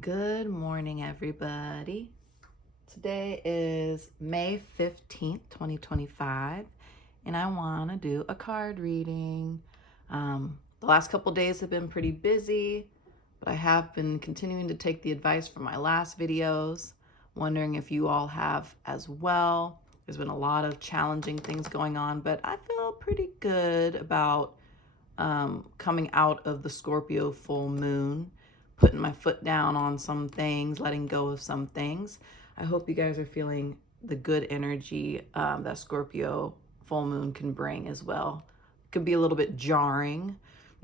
Good morning, everybody. Today is May 15th, 2025, and I want to do a card reading. The last couple days have been pretty busy, but I have been continuing to take the advice from my last videos, wondering if you all have as well. There's been a lot of challenging things going on, but I feel pretty good about coming out of the Scorpio full moon, putting my foot down on some things, letting go of some things. I hope you guys are feeling the good energy that Scorpio full moon can bring as well. It could be a little bit jarring,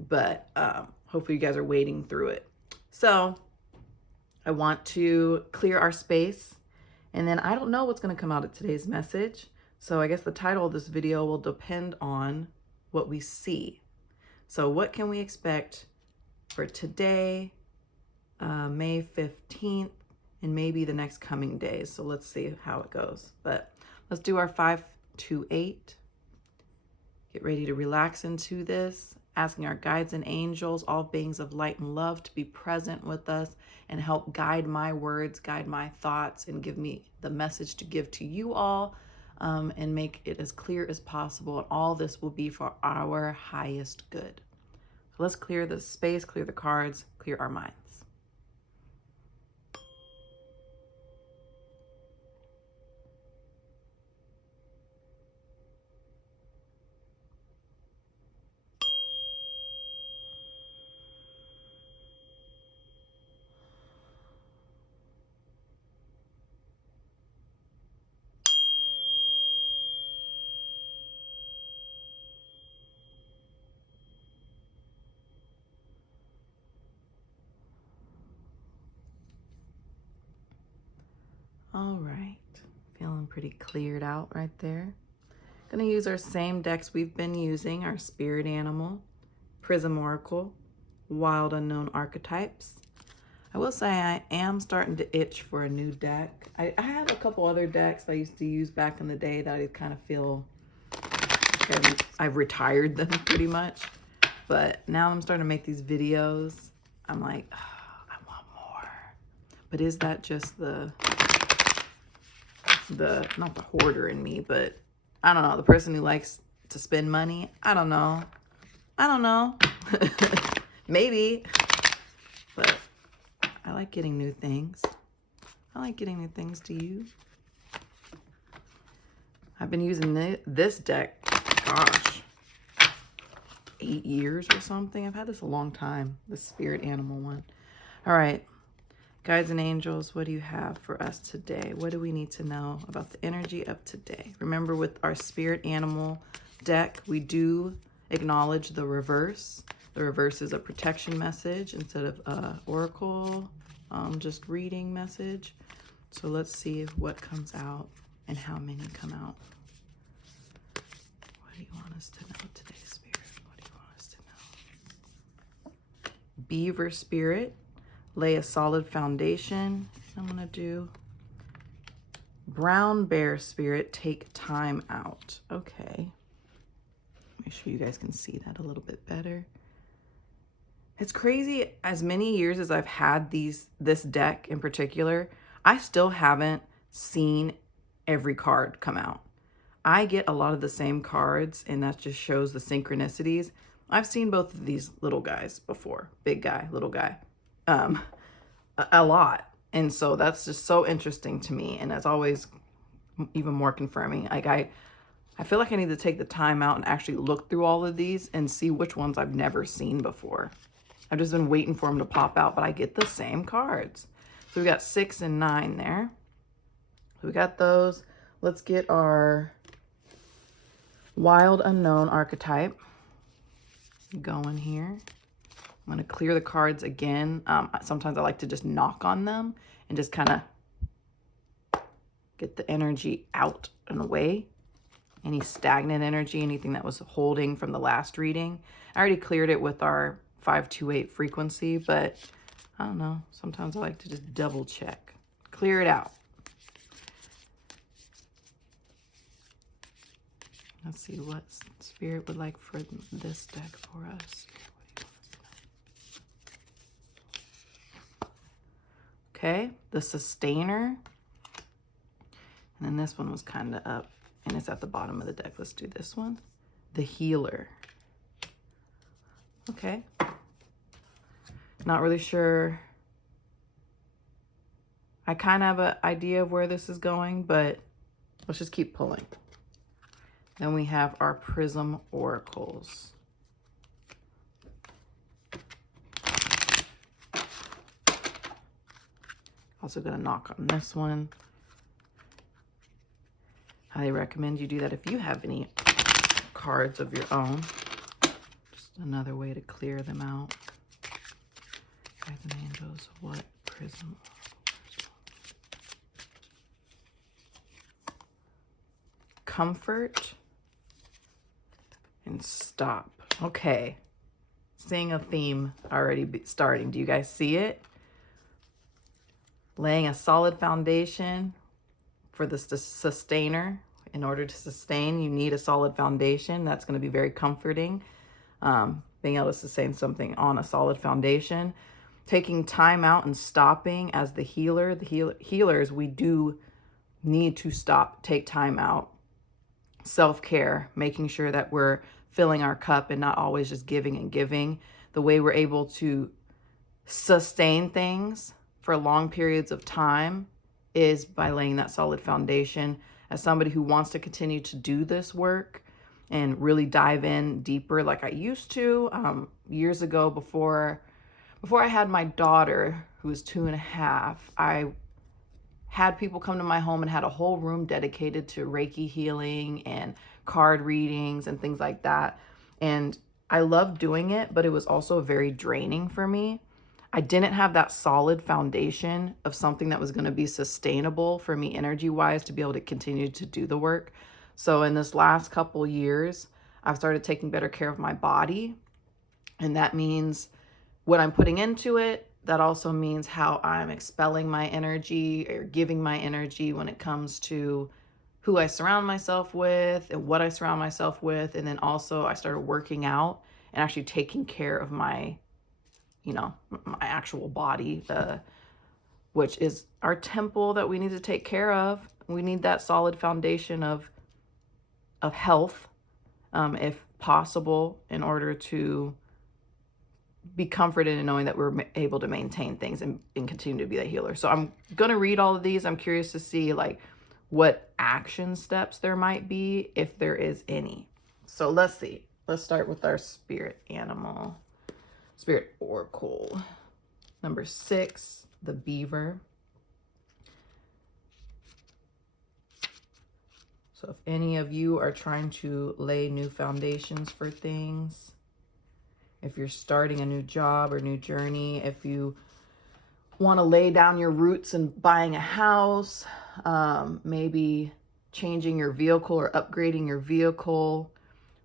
but hopefully you guys are wading through it. So I want to clear our space, and then I don't know what's going to come out of today's message. So I guess the title of this video will depend on what we see. So what can we expect for today, May 15th, and maybe the next coming days? So let's see how it goes. But let's do our 5 to 8. Get ready to relax into this, asking our guides and angels, all beings of light and love, to be present with us and help guide my words, guide my thoughts, and give me the message to give to you all, and make it as clear as possible. And all this will be for our highest good. So let's clear the space, clear the cards, clear our minds. All right, feeling pretty cleared out right there. Gonna use our same decks we've been using, our Spirit Animal, Prism Oracle, Wild Unknown Archetypes. I will say I am starting to itch for a new deck. I had a couple other decks I used to use back in the day that I kind of feel like I've retired them pretty much. But now I'm starting to make these videos. I'm like, oh, I want more. But is that just the not the hoarder in me, but I don't know, the person who likes to spend money? I don't know. Maybe. But I like getting new things. I like getting new things. Do you? I've been using this deck, gosh, 8 years or something. I've had this a long time, the Spirit Animal one. All right, guides and angels, what do you have for us today? What do we need to know about the energy of today? Remember, with our Spirit Animal deck, we do acknowledge the reverse. The reverse is a protection message instead of oracle, just reading message. So let's see what comes out and how many come out. What do you want us to know today, Spirit? What do you want us to know? Beaver Spirit, lay a solid foundation. I'm going to do Brown Bear Spirit, take time out. Okay. Make sure you guys can see that a little bit better. It's crazy, as many years as I've had this deck in particular, I still haven't seen every card come out. I get a lot of the same cards, and that just shows the synchronicities. I've seen both of these little guys before, big guy, little guy, a lot. And so that's just so interesting to me. And that's always even more confirming. Like I feel like I need to take the time out and actually look through all of these and see which ones I've never seen before. I've just been waiting for them to pop out, but I get the same cards. So we got 6 and 9 there. We got those. Let's get our Wild Unknown Archetype going here. I'm going to clear the cards again. Sometimes I like to just knock on them and just kind of get the energy out and away. Any stagnant energy, anything that was holding from the last reading. I already cleared it with our 528 frequency, but I don't know. Sometimes I like to just double check. Clear it out. Let's see what Spirit would like for this deck for us. Okay, the Sustainer. And then this one was kind of up, and it's at the bottom of the deck. Let's do this one. The Healer. Okay. Not really sure. I kind of have an idea of where this is going, but let's just keep pulling. Then we have our Prism Oracles. Also going to knock on this one. Highly recommend you do that if you have any cards of your own. Just another way to clear them out. Guides and Angels, what Prism? Comfort and Stop. Okay. Seeing a theme already starting. Do you guys see it? Laying a solid foundation for the Sustainer. In order to sustain, you need a solid foundation. That's going to be very comforting. Being able to sustain something on a solid foundation. Taking time out and stopping as the healer. The healers, we do need to stop, take time out. Self-care, making sure that we're filling our cup and not always just giving and giving. The way we're able to sustain things for long periods of time is by laying that solid foundation. As somebody who wants to continue to do this work and really dive in deeper like I used to years ago, before I had my daughter, who was 2.5, I had people come to my home and had a whole room dedicated to Reiki healing and card readings and things like that. And I loved doing it, but it was also very draining for me. I didn't have that solid foundation of something that was going to be sustainable for me energy-wise to be able to continue to do the work. So in this last couple years, I've started taking better care of my body. And that means what I'm putting into it. That also means how I'm expelling my energy or giving my energy when it comes to who I surround myself with and what I surround myself with. And then also I started working out and actually taking care of my actual body, which is our temple that we need to take care of. We need that solid foundation of health, if possible, in order to be comforted in knowing that we're able to maintain things and continue to be that healer. So I'm going to read all of these. I'm curious to see like what action steps there might be, if there is any. So let's see. Let's start with our spirit animal. Spirit Oracle. Number 6, the Beaver. So if any of you are trying to lay new foundations for things, if you're starting a new job or new journey, if you want to lay down your roots and buying a house, maybe changing your vehicle or upgrading your vehicle,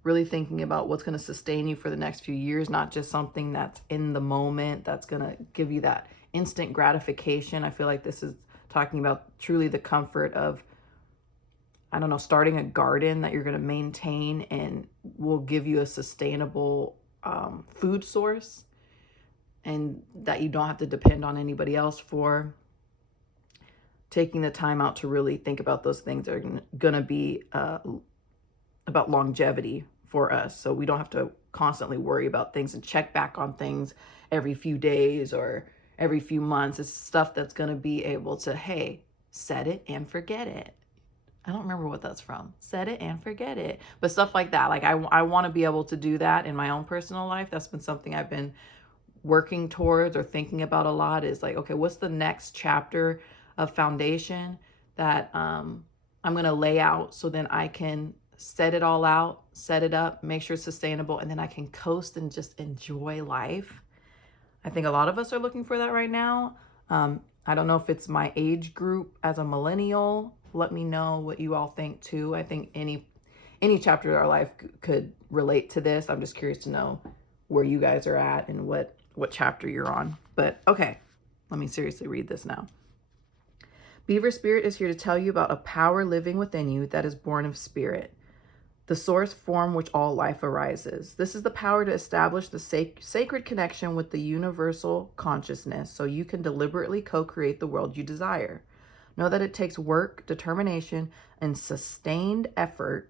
really thinking about what's going to sustain you for the next few years, not just something that's in the moment, that's going to give you that instant gratification. I feel like this is talking about truly the comfort of, I don't know, starting a garden that you're going to maintain and will give you a sustainable food source, and that you don't have to depend on anybody else for. Taking the time out to really think about those things that are going to be about longevity for us. So we don't have to constantly worry about things and check back on things every few days or every few months. It's stuff that's going to be able to, hey, set it and forget it. I don't remember what that's from. Set it and forget it. But stuff like that. Like I want to be able to do that in my own personal life. That's been something I've been working towards or thinking about a lot, is like, okay, what's the next chapter of foundation that I'm going to lay out, so then I can set it all out, set it up, make sure it's sustainable, and then I can coast and just enjoy life. I think a lot of us are looking for that right now. I don't know if it's my age group as a millennial. Let me know what you all think too. I think any chapter of our life could relate to this. I'm just curious to know where you guys are at and what chapter you're on. But okay, let me seriously read this now. Beaver Spirit is here to tell you about a power living within you that is born of spirit. the source from which all life arises. This is the power to establish the sacred connection with the universal consciousness so you can deliberately co-create the world you desire. Know that it takes work, determination, and sustained effort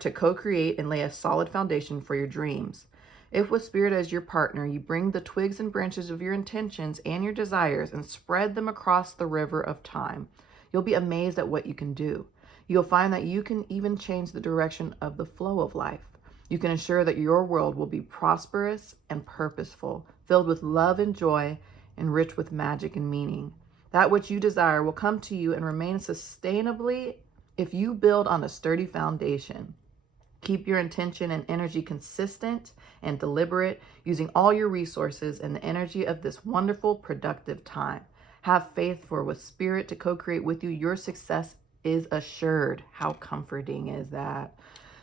to co-create and lay a solid foundation for your dreams. If with Spirit as your partner, you bring the twigs and branches of your intentions and your desires and spread them across the river of time, you'll be amazed at what you can do. You'll find that you can even change the direction of the flow of life. You can ensure that your world will be prosperous and purposeful, filled with love and joy, and rich with magic and meaning. That which you desire will come to you and remain sustainably if you build on a sturdy foundation. Keep your intention and energy consistent and deliberate, using all your resources and the energy of this wonderful, productive time. Have faith, for with Spirit to co-create with you, your success is assured. How comforting is that?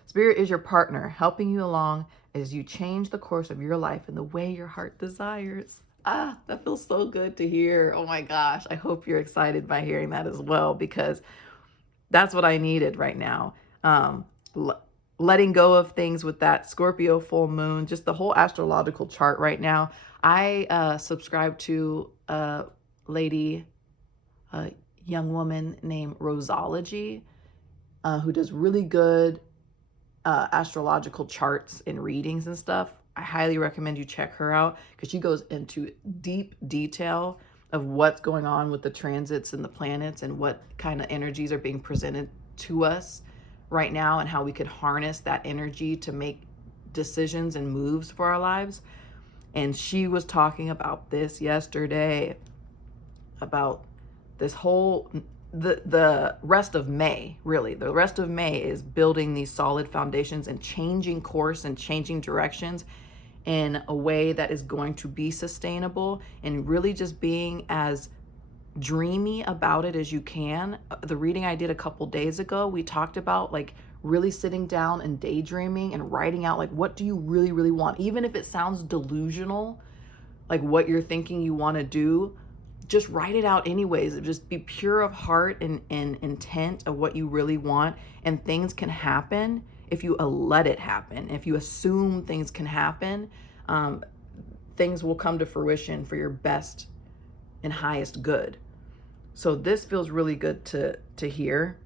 Spirit is your partner, helping you along as you change the course of your life in the way your heart desires. Ah, that feels so good to hear. Oh my gosh. I hope you're excited by hearing that as well, because that's what I needed right now. Letting go of things with that Scorpio full moon, just the whole astrological chart right now. I subscribe to a lady, a young woman named Rosology, who does really good astrological charts and readings and stuff. I highly recommend you check her out because she goes into deep detail of what's going on with the transits and the planets and what kind of energies are being presented to us right now and how we could harness that energy to make decisions and moves for our lives. And she was talking about this yesterday, about this whole the rest of May. Really, the rest of May is building these solid foundations and changing course and changing directions in a way that is going to be sustainable, and really just being as dreamy about it as you can. The reading I did a couple days ago, we talked about like really sitting down and daydreaming and writing out like, what do you really, really want? Even if it sounds delusional, like what you're thinking you want to do, just write it out anyways. Just be pure of heart and intent of what you really want, and things can happen if you let it happen. If you assume things can happen, things will come to fruition for your best and highest good. So this feels really good to hear.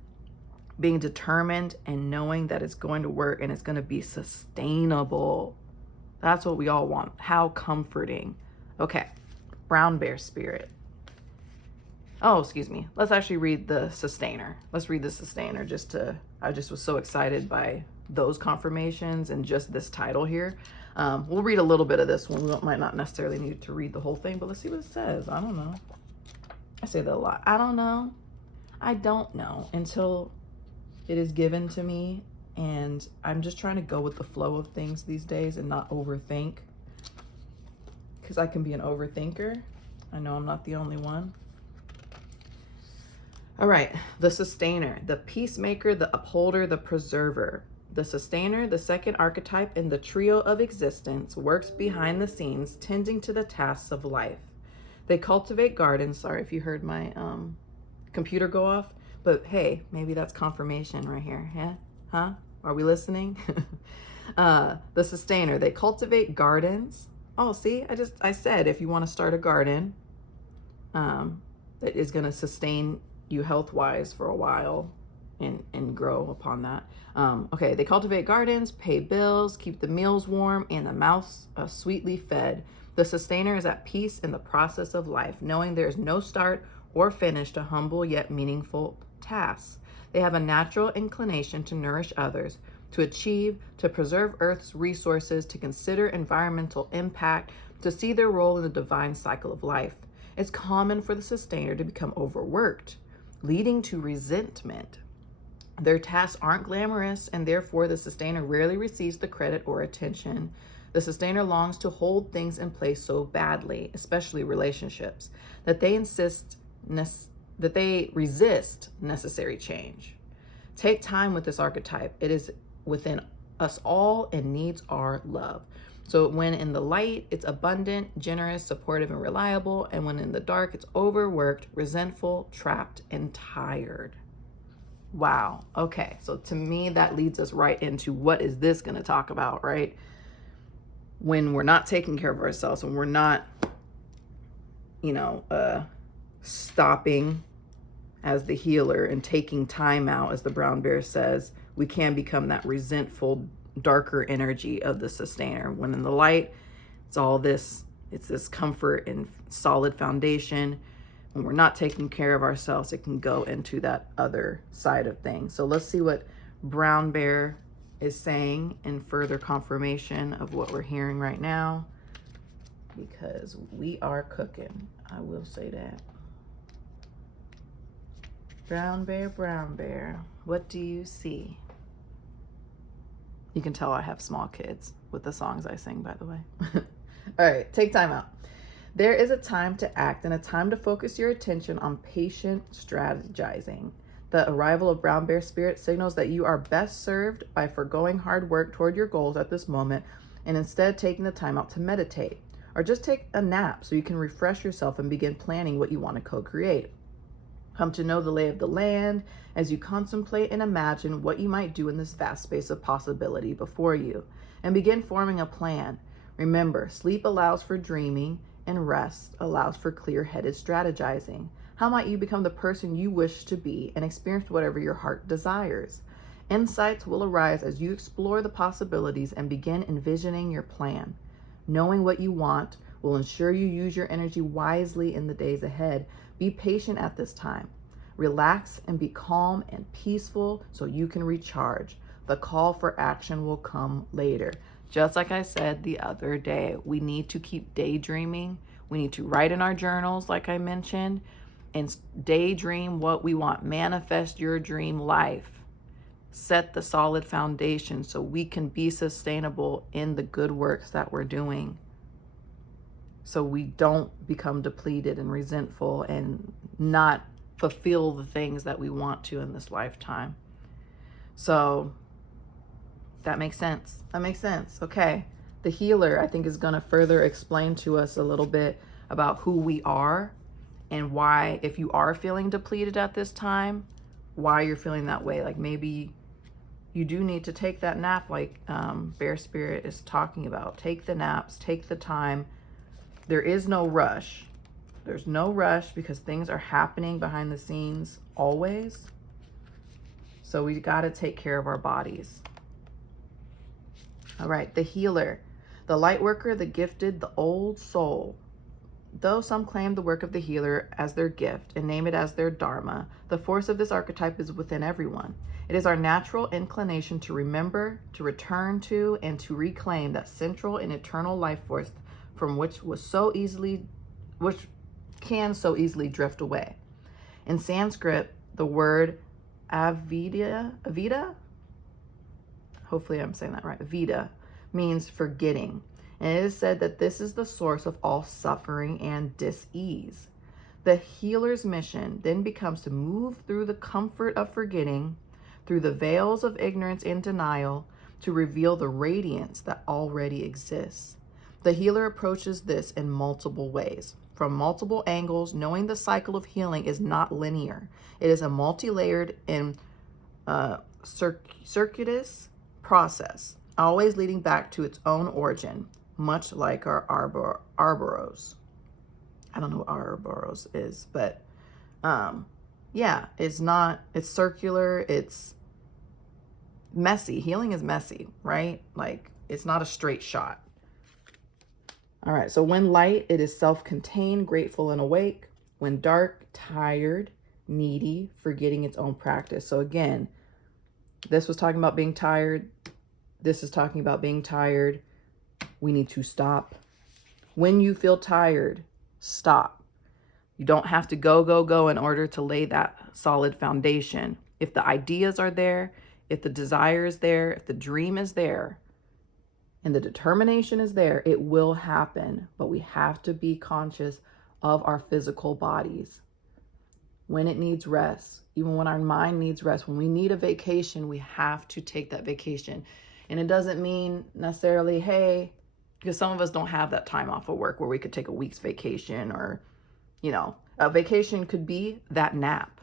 Being determined and knowing that it's going to work and it's going to be sustainable. That's what we all want. How comforting. Okay, brown bear spirit. Oh, excuse me. Let's actually read the sustainer. Let's read the sustainer I just was so excited by those confirmations and just this title here. We'll read a little bit of this one. We might not necessarily need to read the whole thing, but let's see what it says. I don't know. I say that a lot. I don't know. I don't know until it is given to me. And I'm just trying to go with the flow of things these days and not overthink. Because I can be an overthinker. I know I'm not the only one. All right, the sustainer, the peacemaker, the upholder, the preserver. The sustainer, the second archetype in the trio of existence, works behind the scenes, tending to the tasks of life. They cultivate gardens. Sorry if you heard my computer go off, but hey, maybe that's confirmation right here. Yeah? Huh? Are we listening? The sustainer, they cultivate gardens. Oh, see, I said if you want to start a garden that is going to sustain you health-wise for a while and grow upon that. Okay, they cultivate gardens, pay bills, keep the meals warm, and the mouths sweetly fed. The sustainer is at peace in the process of life, knowing there is no start or finish to humble yet meaningful tasks. They have a natural inclination to nourish others, to achieve, to preserve Earth's resources, to consider environmental impact, to see their role in the divine cycle of life. It's common for the sustainer to become overworked, leading to resentment. Their tasks aren't glamorous, and therefore the sustainer rarely receives the credit or attention. The sustainer longs to hold things in place so badly, especially relationships, that they resist necessary change. Take time with this archetype. It is within us all and needs our love. So when in the light, it's abundant, generous, supportive, and reliable. And when in the dark, it's overworked, resentful, trapped, and tired. Wow. Okay. So to me, that leads us right into what is this going to talk about, right? When we're not taking care of ourselves, when we're not, stopping as the healer and taking time out, as the brown bear says, we can become that resentful, darker energy of the sustainer. When in the light, it's this comfort and solid foundation. When we're not taking care of ourselves, it can go into that other side of things. So let's see what brown bear is saying in further confirmation of what we're hearing right now, because we are cooking. I will say that. Brown bear, what do you see? You can tell I have small kids with the songs I sing, by the way. All right, take time out. There is a time to act and a time to focus your attention on patient strategizing. The arrival of brown bear spirit signals that you are best served by foregoing hard work toward your goals at this moment and instead taking the time out to meditate. Or just take a nap so you can refresh yourself and begin planning what you want to co-create. Come to know the lay of the land as you contemplate and imagine what you might do in this vast space of possibility before you, and begin forming a plan. Remember, sleep allows for dreaming and rest allows for clear-headed strategizing. How might you become the person you wish to be and experience whatever your heart desires? Insights will arise as you explore the possibilities and begin envisioning your plan. Knowing what you want will ensure you use your energy wisely in the days ahead. Be patient at this time. Relax and be calm and peaceful so you can recharge. The call for action will come later. Just like I said the other day, we need to keep daydreaming. We need to write in our journals, like I mentioned, and daydream what we want. Manifest your dream life. Set the solid foundation so we can be sustainable in the good works that we're doing, so we don't become depleted and resentful and not fulfill the things that we want to in this lifetime. So that makes sense. That makes sense. Okay. The healer, I think, is going to further explain to us a little bit about who we are and why, if you are feeling depleted at this time, why you're feeling that way. Like maybe you do need to take that nap, like Bear Spirit is talking about. Take the naps, take the time. There is no rush. There's no rush because things are happening behind the scenes always. So we got to take care of our bodies. All right, the healer, the light worker, the gifted, the old soul. Though some claim the work of the healer as their gift and name it as their dharma, the force of this archetype is within everyone. It is our natural inclination to remember, to return to, and to reclaim that central and eternal life force from which can so easily drift away. In Sanskrit, the word avida, hopefully I'm saying that right, avida, means forgetting. And it is said that this is the source of all suffering and dis-ease. The healer's mission then becomes to move through the comfort of forgetting, through the veils of ignorance and denial, to reveal the radiance that already exists. The healer approaches this in multiple ways, from multiple angles, knowing the cycle of healing is not linear. It is a multi-layered and circuitous process, always leading back to its own origin, much like our Ouroboros. I don't know what Ouroboros is, but yeah, it's circular, it's messy. Healing is messy, right? Like it's not a straight shot. All right, so when light, it is self-contained, grateful, and awake. When dark, tired, needy, forgetting its own practice. So again, this was talking about being tired. This is talking about being tired. We need to stop. When you feel tired, stop. You don't have to go in order to lay that solid foundation. If the ideas are there, if the desire is there, if the dream is there, and the determination is there, it will happen. But we have to be conscious of our physical bodies. When it needs rest, even when our mind needs rest, when we need a vacation, we have to take that vacation. And it doesn't mean necessarily, hey, because some of us don't have that time off of work where we could take a week's vacation, or, a vacation could be that nap.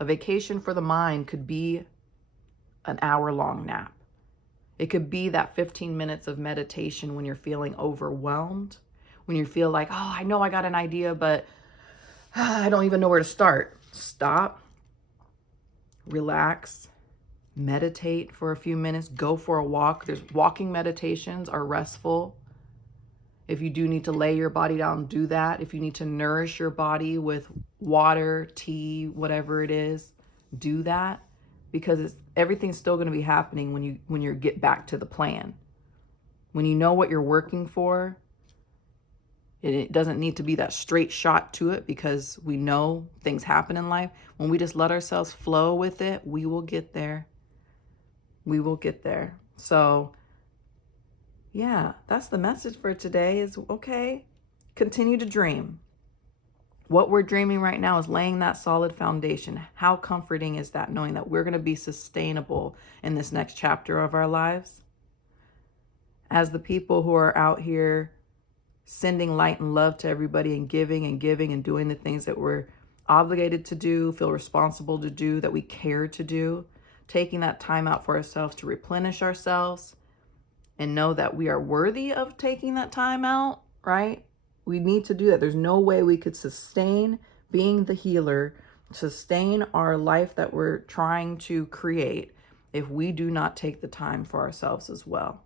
A vacation for the mind could be an hour-long nap. It could be that 15 minutes of meditation when you're feeling overwhelmed, when you feel like, oh, I know I got an idea, but I don't even know where to start. Stop, relax, meditate for a few minutes, go for a walk. There's walking meditations are restful. If you do need to lay your body down, do that. If you need to nourish your body with water, tea, whatever it is, do that, because everything's still going to be happening when you get back to the plan. When you know what you're working for, it doesn't need to be that straight shot to it, because we know things happen in life. When we just let ourselves flow with it, we will get there. We will get there. So yeah, that's the message for today is, okay, continue to dream. What we're dreaming right now is laying that solid foundation. How comforting is that, knowing that we're going to be sustainable in this next chapter of our lives? As the people who are out here sending light and love to everybody and giving and doing the things that we're obligated to do, feel responsible to do, that we care to do, taking that time out for ourselves to replenish ourselves and know that we are worthy of taking that time out, right? We need to do that. There's no way we could sustain being the healer, sustain our life that we're trying to create, if we do not take the time for ourselves as well.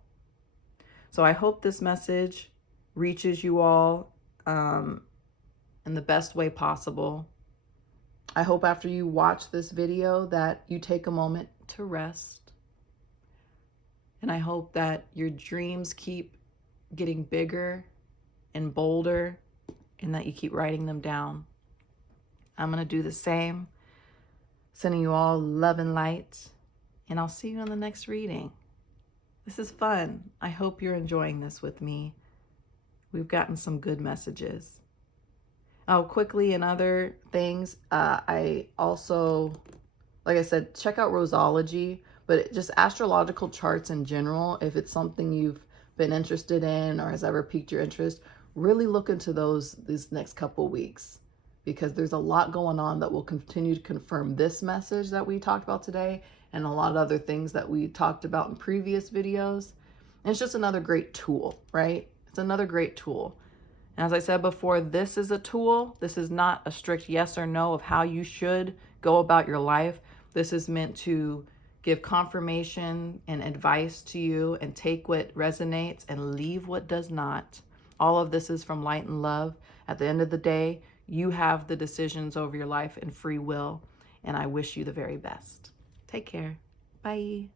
So I hope this message reaches you all in the best way possible. I hope after you watch this video that you take a moment to rest. And I hope that your dreams keep getting bigger and bolder, and that you keep writing them down. I'm going to do the same. Sending you all love and light, and I'll see you in the next reading. This is fun. I hope you're enjoying this with me. We've gotten some good messages. Oh, quickly, and other things, I also, like I said, check out Rosology, but just astrological charts in general, if it's something you've been interested in or has ever piqued your interest, really look into these next couple weeks, because there's a lot going on that will continue to confirm this message that we talked about today and a lot of other things that we talked about in previous videos. And it's just another great tool, right? It's another great tool. And as I said before, this is a tool. This is not a strict yes or no of how you should go about your life. This is meant to give confirmation and advice to you, and take what resonates and leave what does not. All of this is from light and love. At the end of the day, you have the decisions over your life and free will, and I wish you the very best. Take care. Bye.